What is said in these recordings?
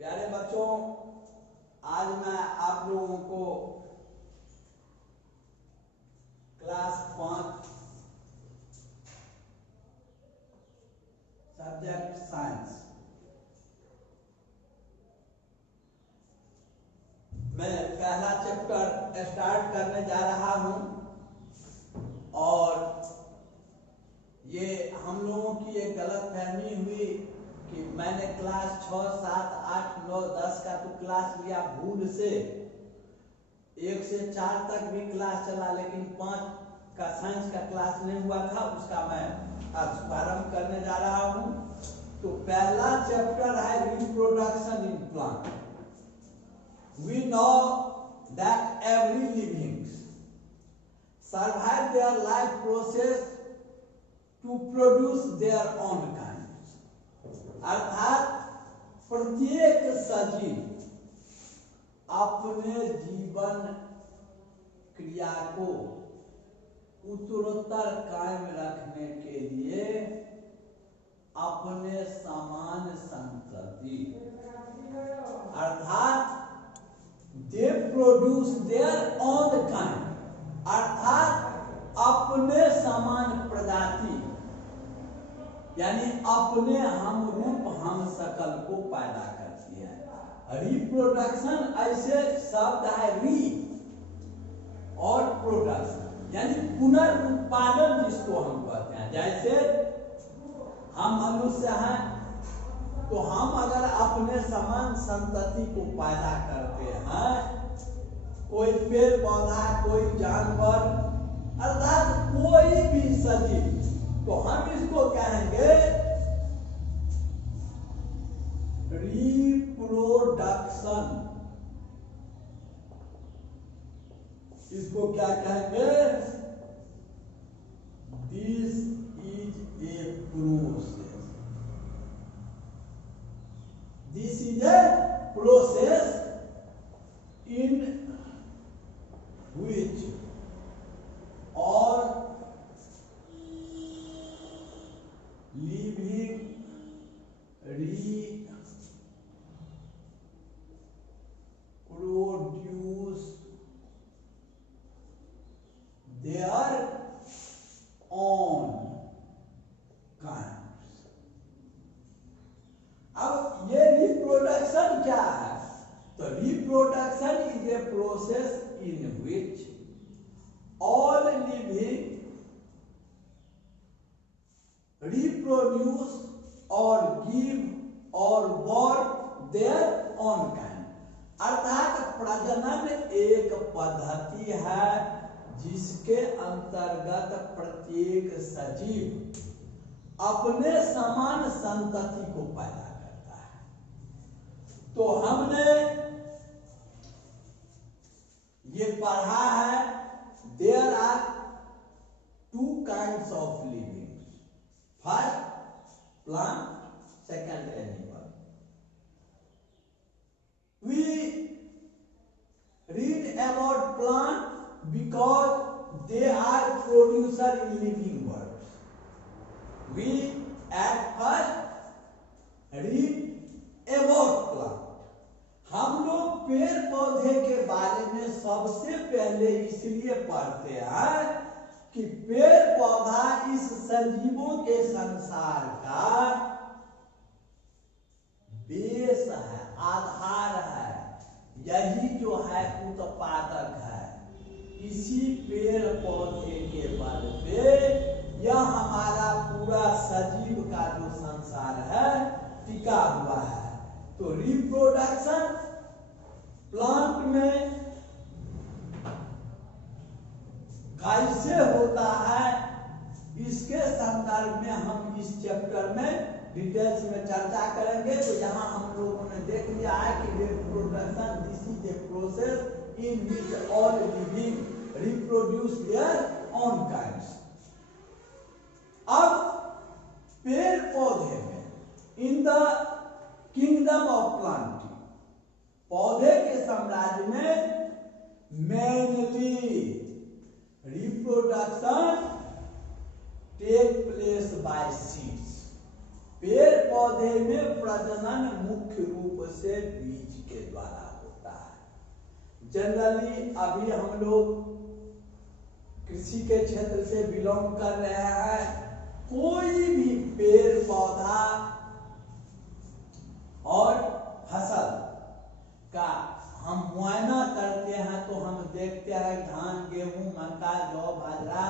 प्यारे बच्चों, आज मैं आप लोगों को क्लास 5 सब्जेक्ट साइंस में पहला चैप्टर स्टार्ट करने जा रहा हूं। और ये हम लोगों की एक गलतफहमी हुई कि मैंने क्लास 6, 7, 8, 9, 10 का तो क्लास लिया भूल से। 1 से 4 तक भी क्लास चला, लेकिन 5 का साइंस का क्लास नहीं हुआ था। उसका मैं आज शुभारंभ करने जा रहा हूं। तो पहला चैप्टर है reproduction in plant. We know that every living survive their life process to produce their own kind। अर्थात प्रत्येक सजीव अपने जीवन क्रिया को उत्तरोत्तर कायम रखने के लिए अपने समान संतति अर्थात they produce their own kind, अर्थात अपने समान प्रजाति यानी अपने हम रूप हम शकल को पैदा करती है। रिप्रोडक्शन ऐसे शब्द है री और प्रोडक्शन यानी पुनर्उत्पादन जिसको हम कहते हैं। जैसे हम मनुष्य हैं तो हम अगर अपने समान संतति को पैदा करते हैं, कोई पेड़ पौधा, कोई जानवर, अर्थात कोई भी सजीव, तो हम इसको कहेंगे रिप्रोडक्शन। इसको क्या कहेंगे? This is a process. This is a process in which all living reproduce their own kinds। अब ये रिप्रोडक्शन क्या है? तो reproduction is a process in which all living reproduce or give or birth their own kind। अर्थात प्रजनन एक पद्धति है जिसके अंतर्गत प्रत्येक सजीव अपने समान संतति को पैदा करता है। तो हमने ये पढ़ा है there are 2 kinds of living, first plant, second animal। We read about plant because they are producer in living worlds। We at first read about plant। हम लोग पेड़ पौधे के बारे में सबसे पहले इसलिए पढ़ते हैं कि पेड़ पौधा इस सजीवों के संसार का बेस है, आधार है, यही जो है उत्पादक है। इसी पेड़ पौधे के बल पे यह हमारा पूरा सजीव का जो संसार है टिका हुआ है। तो रिप्रोडक्शन प्लांट में कैसे होता है, इसके संदर्भ में हम इस चैप्टर में डिटेल्स में चर्चा करेंगे। तो यहाँ हम लोगों ने देख लिया है कि reproduction this is a process in which all living reproduce their own kinds. अब पेड़ पौधे में in the kingdom of plant, पौधे के साम्राज्य में mainly reproduction take place by seeds. पेड़ पौधे में प्रजनन मुख्य रूप से बीज के द्वारा होता है। जनरली अभी हम लोग कृषि के क्षेत्र से बिलोंग कर रहे हैं, कोई भी पेड़ पौधा और फसल का हम मुआयना करते हैं तो हम देखते हैं धान, गेहूं, मक्का, जौ, बाजरा,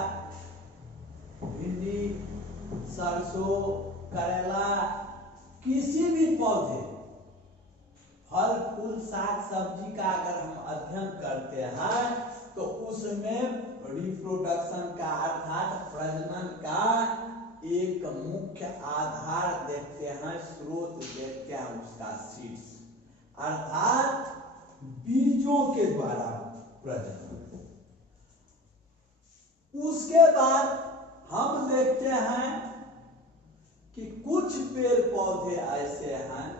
भिंडी, सरसों, करेला, किसी भी पौधे, फल फूल, साग सब्जी का अगर हम अध्ययन करते हैं तो उसमें रिप्रोडक्शन का अर्थात प्रजनन का एक मुख्य आधार देखते हैं, स्रोत देखते हैं उसका सीड्स, अर्थात बीजों के द्वारा प्रजनन। उसके बाद हम देखते हैं कि कुछ पेड़ पौधे ऐसे हैं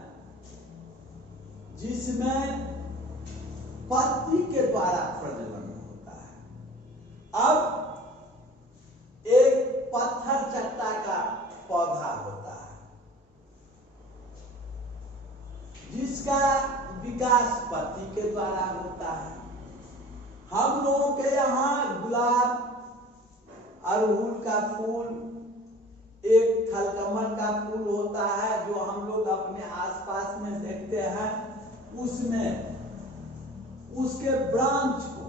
जिसमें पत्ती के द्वारा प्रजनन होता है। अब एक पत्थर चट्टा का पौधा होता है जिसका विकास पत्ती के द्वारा होता है। हम लोगों के यहाँ गुलाब, अड़हुल का फूल, एक थलकमल का फूल होता है जो हम लोग अपने आसपास में देखते हैं, उसमें उसके ब्रांच को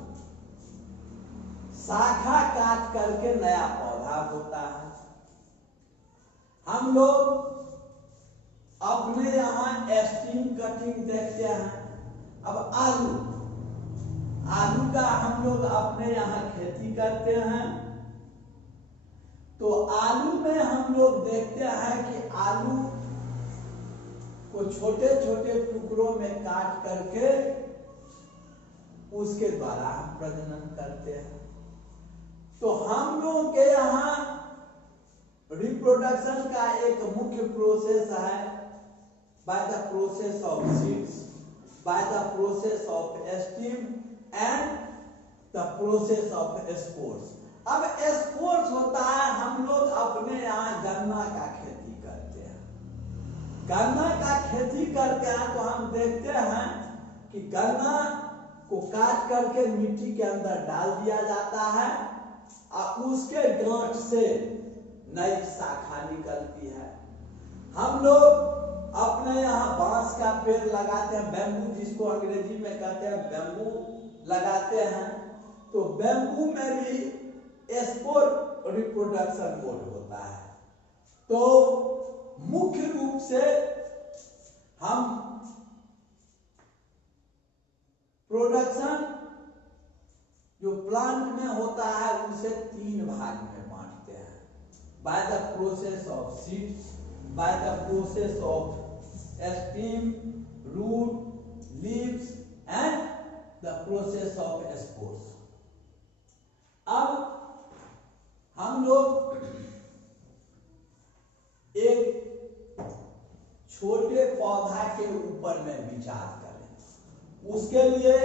शाखा काट करके नया पौधा होता है। हम लोग अपने यहाँ स्टीम कटिंग देखते हैं। अब आलू का हम लोग अपने यहाँ खेती करते हैं तो आलू में हम लोग देखते हैं कि आलू को छोटे छोटे टुकड़ों में काट करके उसके द्वारा हम प्रजनन करते हैं। तो हम लोग के यहाँ रिप्रोडक्शन का एक मुख्य प्रोसेस है bye the process of seeds, by the process of steam and the process of spores. अब स्पोर्स होता है, हम लोग अपने यहाँ गन्ना का खेती करते हैं। गन्ना का खेती करते हैं तो हम देखते हैं कि गन्ना को काट करके मिट्टी के अंदर डाल दिया जाता है और उसके गांठ से नई शाखा निकलती है। हम लोग अपने यहाँ बांस का पेड़ लगाते हैं, बैम्बू जिसको अंग्रेजी में कहते हैं, बैम्बू लगाते हैं। तो बैम्बू में भी स्पोर रिप्रोडक्शन मोड होता है। तो मुख्य रूप से हम प्रोडक्शन जो प्लांट में होता है उसे 3 भाग में बांटते हैं, by the process of seeds, by the process of stem, root, leaves and the process of spores. अब हम लोग एक छोटे पौधा के ऊपर में विचार करें। उसके लिए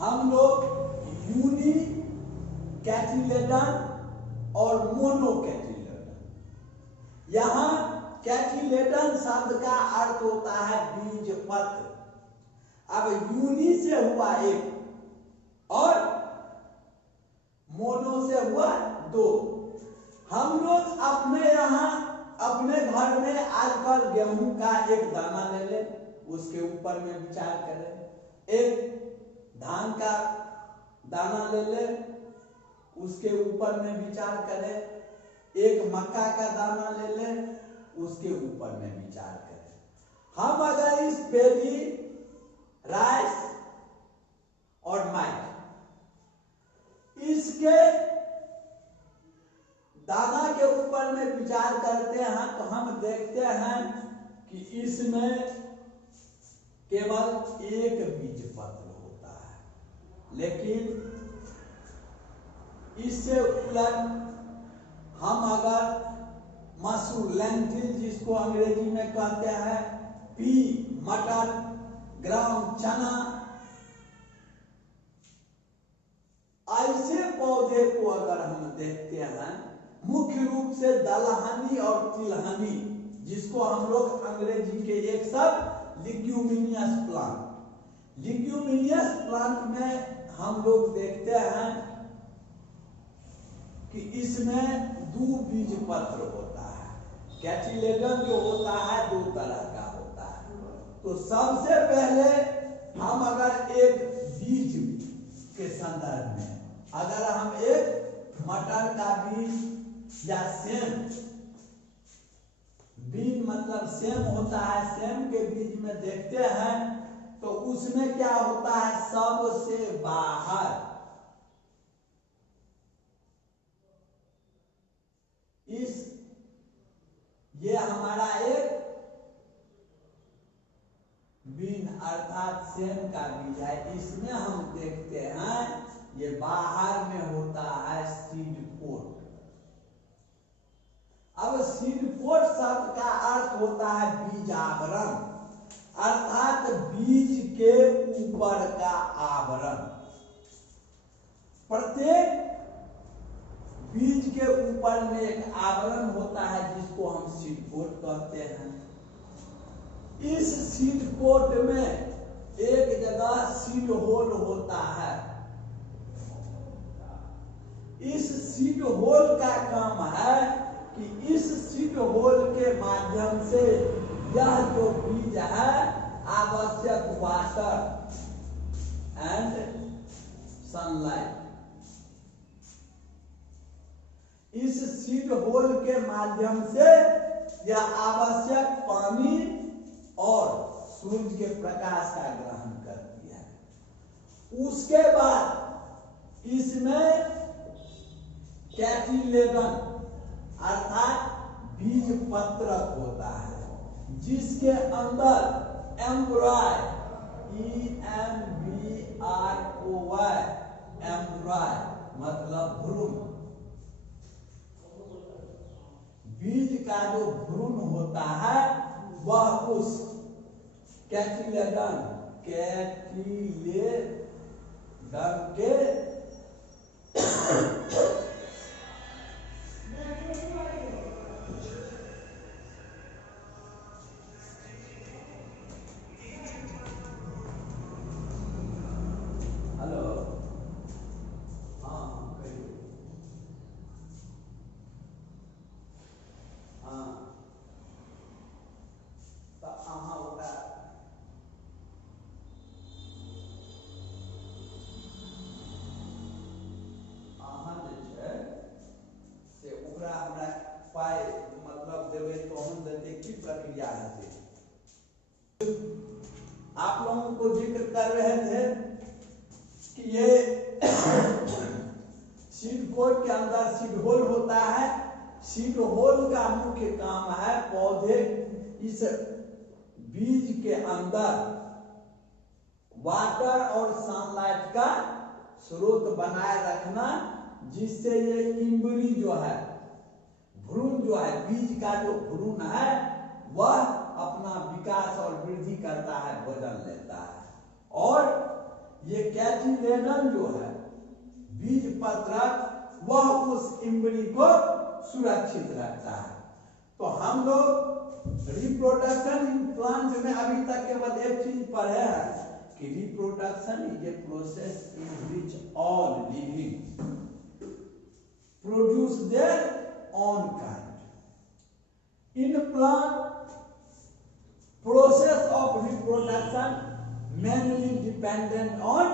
हम लोग यूनी कैटिलेडन और मोनो कैटिलेडन, यहां कैटिलेडन शब्द का अर्थ होता है बीज पत्र। अब यूनी से हुआ 1 और मोनो से हुआ 2। हम लोग अपने यहाँ अपने घर में आजकल गेहूं का एक दाना ले ले, उसके ऊपर में विचार करें। एक धान का दाना ले ले, उसके ऊपर में विचार करें। एक मक्का का दाना ले ले, उसके ऊपर में विचार करें। हम अगर इस बेली, राइस और माइक इसके दाना के ऊपर में विचार करते हैं तो हम देखते हैं कि इसमें केवल एक बीज पत्र होता है। लेकिन इससे उलट हम अगर मसूर, लेंटिल जिसको अंग्रेजी में कहते हैं, पी, मटर, ग्राम, चना, ऐसे पौधे को अगर हम देखते हैं, मुख्य रूप से दलहनी और तिलहनी जिसको जिसको हम लोग अंग्रेजी के एक शब्द लिग्यूमिनियस प्लांट। लिग्यूमिनियस प्लांट में हम लोग देखते हैं कि इसमें 2 बीज पत्र होता है। कैटिलेडन जो होता है 2 तरह का होता है। तो सबसे पहले हम अगर एक बीज के संदर्भ में, अगर हम एक मटर का बीज या सेम, बीज मतलब सेम होता है, सेम के बीज में देखते हैं तो उसमें क्या होता है, सबसे बाहर ये हमारा एक बीन अर्थात सेम का बीज है। इसमें हम देखते हैं ये बाहर में होता है सीड कोट। अब सीड कोट शब्द का अर्थ होता है बीज आवरण, अर्थात बीज के ऊपर का आवरण। प्रत्येक बीज के ऊपर में एक आवरण होता है जिसको हम सीड कोट कहते हैं। इस सीड कोट में एक जगह सीड होल होता है। इस सीड होल का काम है कि इस सीड होल के माध्यम से यह जो बीज है आवश्यक वाटर एंड सनलाइट, इस सीड होल के माध्यम से यह आवश्यक पानी और सूरज के प्रकाश का ग्रहण करती है। उसके बाद इसमें कैटिलेडन अर्थात बीज पत्रक होता है, जिसके अंदर एम्ब्रॉय, EMBROY, एम्ब्रॉय मतलब भ्रूण, बीज का जो भ्रूण होता है वह उस कैटिलेडन के हेलो, हाँ कहिए, हाँ तो अहाँ ओकरा से ओकरा हमरा पाई मतलब देवे तो हम देते की प्रक्रिया है। आप लोगों को जिक्र कर रहे थे कि ये सीड कोट के अंदर सीड होल होता है। सीड होल का मुख्य काम है पौधे इस बीज के अंदर वाटर और सनलाइट का स्रोत बनाए रखना, जिससे ये इम्ब्री जो है, भ्रूण जो है, बीज का जो भ्रूण है वह अपना विकास और वृद्धि करता है, भोजन लेता है। और ये कैटिलेडन जो है बीज पत्रक, वह उस इम्ब्री को सुरक्षित रखता है। तो हम लोग रिप्रोडक्शन इन प्लांट में अभी तक केवल एक चीज पढ़े हैं कि reproduction is a process in which all living produce their own kind। In plant, process of reproduction mainly dependent on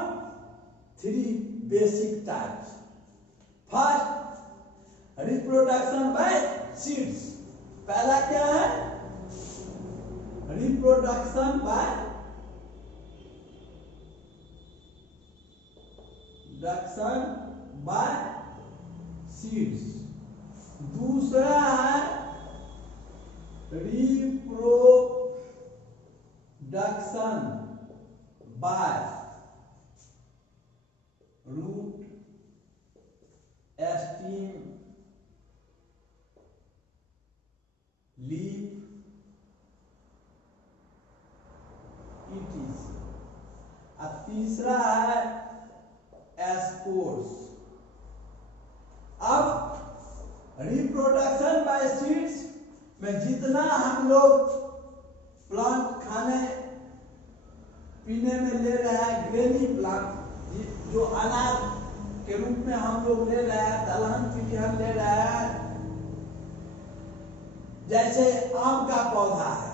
3 basic types. First, reproduction by seeds। पहला क्या है? Reproduction by seeds। दूसरा है reproduction by root, stem, leaf, etc. अब तीसरा है spores. अब reproduction by seeds में जितना हम लोग प्लांट खाने पीने में ले रहे हैं, ग्रेनी प्लांट जो अनाज के रूप में हम लोग ले रहे हैं, दलहन तिलहन ले रहे हैं, जैसे आम का पौधा है,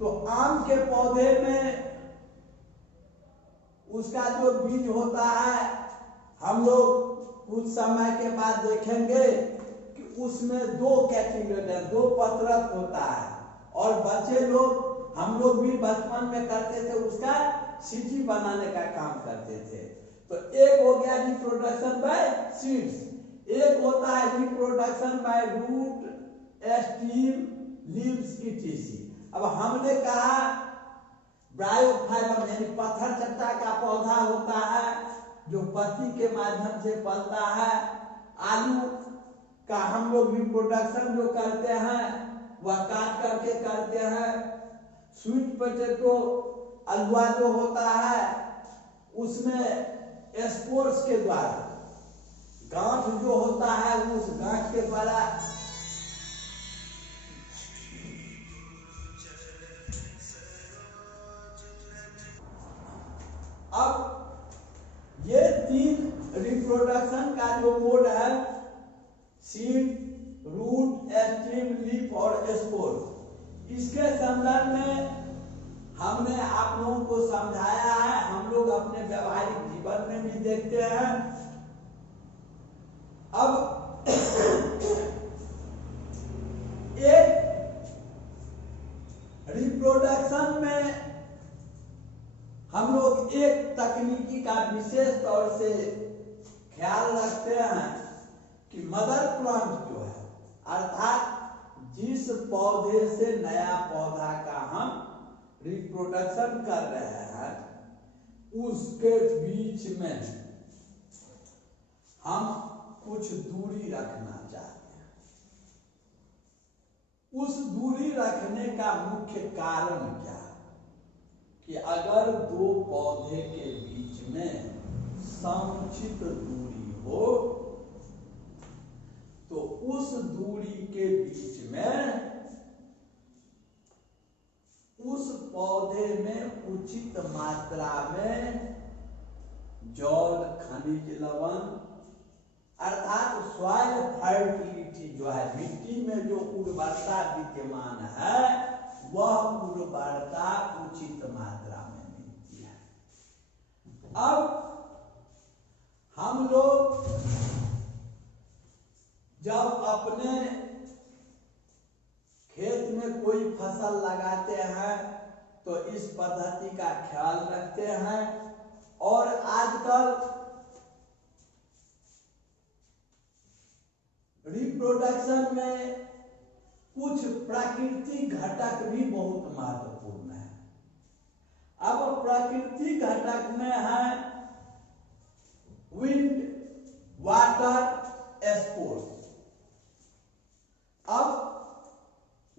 तो आम के पौधे में उसका जो बीज होता है, हम लोग कुछ समय के बाद देखेंगे कि उसमें दो कैटेगरी, दो परत होता है। और बच्चे लोग, हम लोग भी बचपन में करते थे, उसका सीटी बनाने का काम करते थे। तो एक हो गया रिप्रोडक्शन बाय सीड्स, एक होता है reproduction by root, stem, leaves etc. अब हमने कहा ब्रायोफाइलम यानी पत्थर चट्टा का पौधा होता है जो पत्ती के माध्यम से पलता है। आलू का हम लोग रिप्रोडक्शन जो करते हैं वह काट करके करते हैं। स्वीट पोटैटो, अलुआ जो होता है, उसमें स्पोर्स के द्वारा, गांठ जो होता है उस गांठ के द्वारा अब ये तीन रिप्रोडक्शन का जो मोड है, सीड, रूट, स्टेम, लीफ और स्पोर, इसके संदर्भ में हमने आप लोगों को समझाया है। हम लोग अपने व्यवहारिक जीवन में भी देखते हैं। अब एक रिप्रोडक्शन में हम लोग एक तकनीकी का विशेष तौर से ख्याल रखते हैं कि मदर प्लांट जो है, अर्थात जिस पौधे से नया पौधा का हम रिप्रोडक्शन कर रहे हैं, उसके बीच में हम कुछ दूरी रखना चाहते हैं। उस दूरी रखने का मुख्य कारण क्या है कि अगर दो पौधे के बीच में समुचित दूरी हो तो उस दूरी के बीच में उस पौधे में उचित मात्रा में जल, खनिज लवण, अर्थात सॉइल फर्टिलिटी जो है, मिट्टी में जो उर्वरता विद्यमान है, वह उर्वरता उचित मात्रा में मिलती है। अब हम लोग जब अपने खेत में कोई फसल लगाते हैं तो इस पद्धति का ख्याल रखते हैं। और आजकल रिप्रोडक्शन में कुछ प्राकृतिक घटक भी बहुत महत्वपूर्ण है। अब प्राकृतिक घटक में है विंड, वाटर, स्पोर्स। अब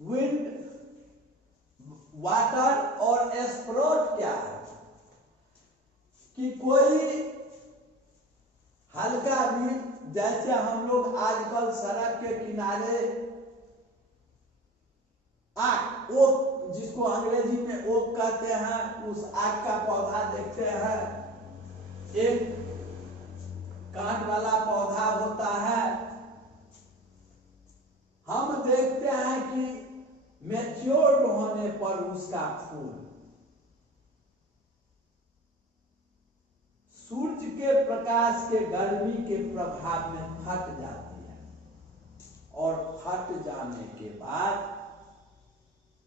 विंड, वाटर और स्प्रोट क्या है कि कोई हल्का भी, जैसे हम लोग आजकल सड़क के किनारे आक, ओक, जिसको अंग्रेजी में ओक कहते हैं, उस आक का पौधा देखते हैं। एक कांट वाला पौधा होता है। हम देखते हैं कि मैच्योर्ड होने पर उसका फूल सूर्य के प्रकाश के गर्मी के प्रभाव में फट जाती है और फट जाने के बाद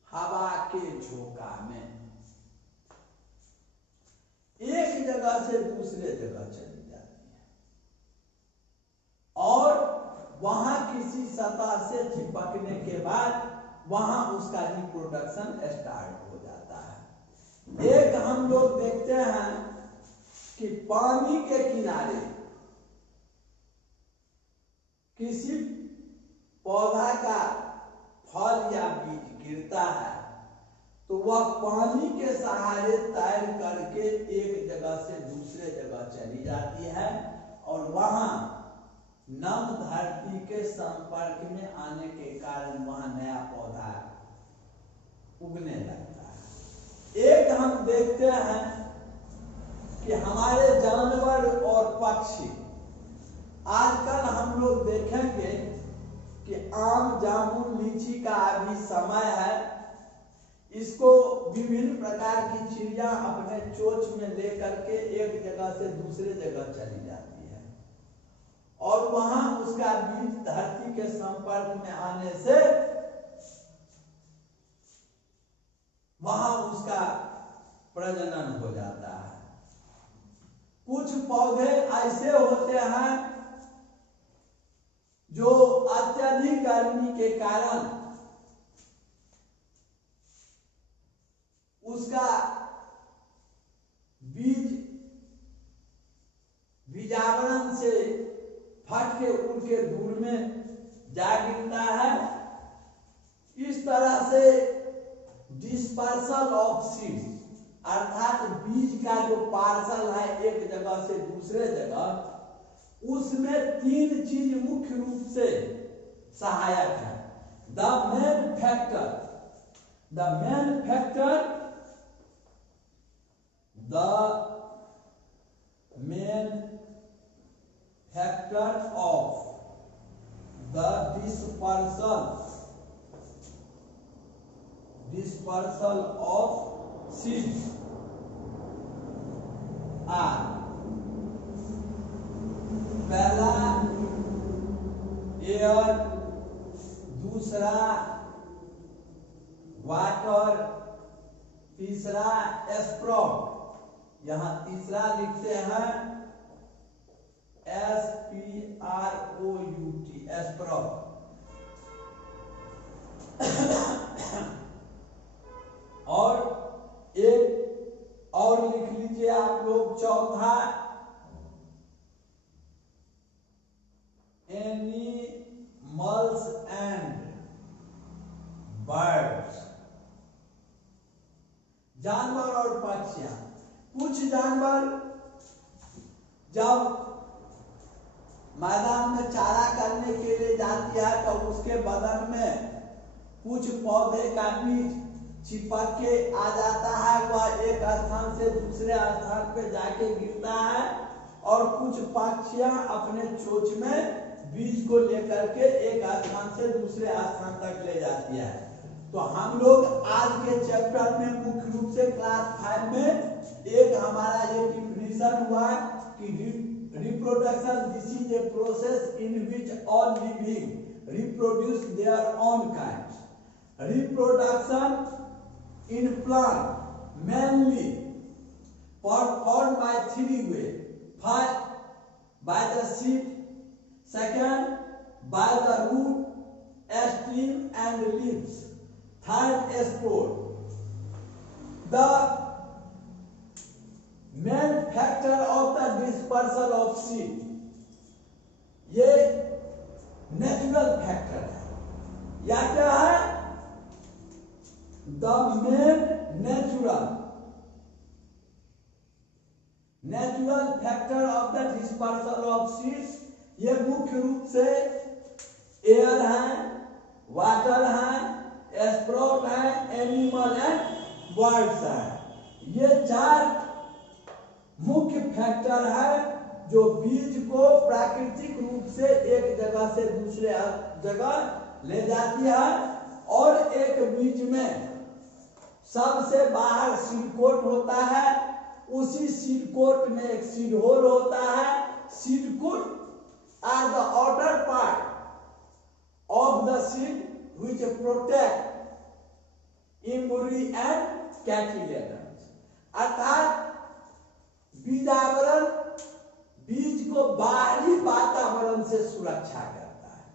हवा के झोंका में एक जगह से दूसरे जगह चली जाती है और वहां किसी सतह से चिपकने के बाद वहां उसका रिप्रोडक्शन स्टार्ट हो जाता है। एक हम लोग देखते हैं कि पानी के किनारे किसी पौधा का फल या बीज गिरता है तो वह पानी के सहारे तैर करके एक जगह से दूसरे जगह चली जाती है और वहां नम धरती के संपर्क में आने के कारण वहां नया पौधा उगने लगता है। एक हम देखते हैं कि हमारे जानवर और पक्षी, आजकल हम लोग देखेंगे कि आम, जामुन, लीची का अभी समय है। इसको विभिन्न प्रकार की चिड़िया अपने चोंच में लेकर के एक जगह से दूसरे जगह चली जाती है और वहां उसका बीज धरती के संपर्क में आने से वहां उसका प्रजनन हो जाता है। कुछ पौधे ऐसे होते हैं जो अत्यधिक गर्मी के कारण उसका बीज बीजावरण से फट के उड़ के दूर में जा गिरता है। इस तरह से डिस्पर्सल ऑफ सीड्स, अर्थात बीज का जो पार्सल है एक जगह से दूसरे जगह, उसमें तीन चीज मुख्य रूप से सहायक है। The main factor of the dispersal of seeds are, पहला एयर, दूसरा वाटर, तीसरा स्प्राउट। यहां तीसरा लिखते हैं SPROUT, स्प्राउट। और एक और लिख लीजिए आप लोग, चौथा एनिमल्स एंड बर्ड्स, जानवर और पक्षियां। कुछ जानवर जब मैदान में चारा करने के लिए जाती है तो उसके बदन में कुछ पौधे का बीज चिपक के आ जाता है, वह एक स्थान से दूसरे स्थान पे जाके गिरता है और कुछ पक्षियां अपने चोंच में बीज को लेकर के एक स्थान से दूसरे स्थान तक ले जाती है। तो हम लोग आज के चैप्टर में मुख्य रूप से क्लास 5 में एक हमारा ये डिफिनेशन हुआ कि reproduction, this is a process in which all living reproduce their own kind. Reproduction in plant mainly performed by three ways. First, by the seed. Second, by the root, stem and leaves. Third, spore. The main factor of the dispersal of seed, ये natural factor है। या क्या है? The main natural factor of the dispersal of seeds, ये मुख्य रूप से air है, वाटर है, स्प्राउट है, एनिमल एंड बर्ड्स है। ये चार मुख्य फैक्टर है जो बीज को प्राकृतिक रूप से एक जगह से दूसरे जगह ले जाती है। और एक बीज में सबसे बाहर सीड कोट होता है, उसी सीड कोट में एक सीड होल होता है। Seed coat are the outer part of the seed which protect embryo and cotyledons, अर्थात बीजावरण बीज को बाहरी वातावरण से सुरक्षा करता है।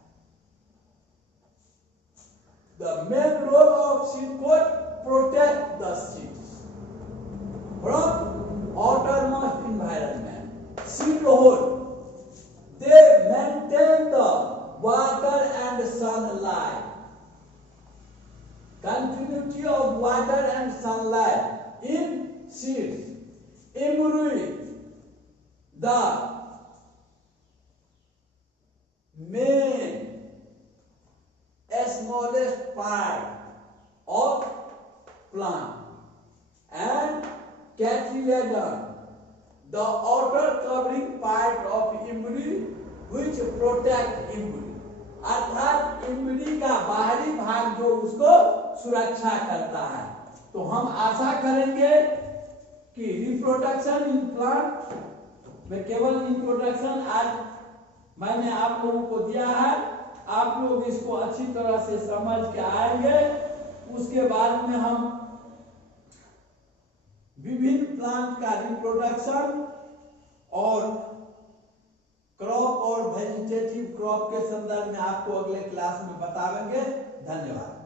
The main role of seed coat protect the seeds from outermost environment. Seed hole, they maintain the water and sunlight. Continuity of water and sunlight in seeds. Embryo, the plant and cartilaginous, the outer covering part of embryo which protect embryo, अर्थात इम्ब्री का बाहरी भाग जो उसको सुरक्षा करता है। तो हम आशा करेंगे कि रिप्रोडक्शन इन प्लांट में केवल इंट्रोडक्शन आज मैंने आप लोगों को दिया है, आप लोग इसको अच्छी तरह से समझ के आएंगे। उसके बाद में हम विभिन्न प्लांट का रिप्रोडक्शन और क्रॉप और वेजिटेटिव क्रॉप के संदर्भ में आपको अगले क्लास में बताएंगे। धन्यवाद।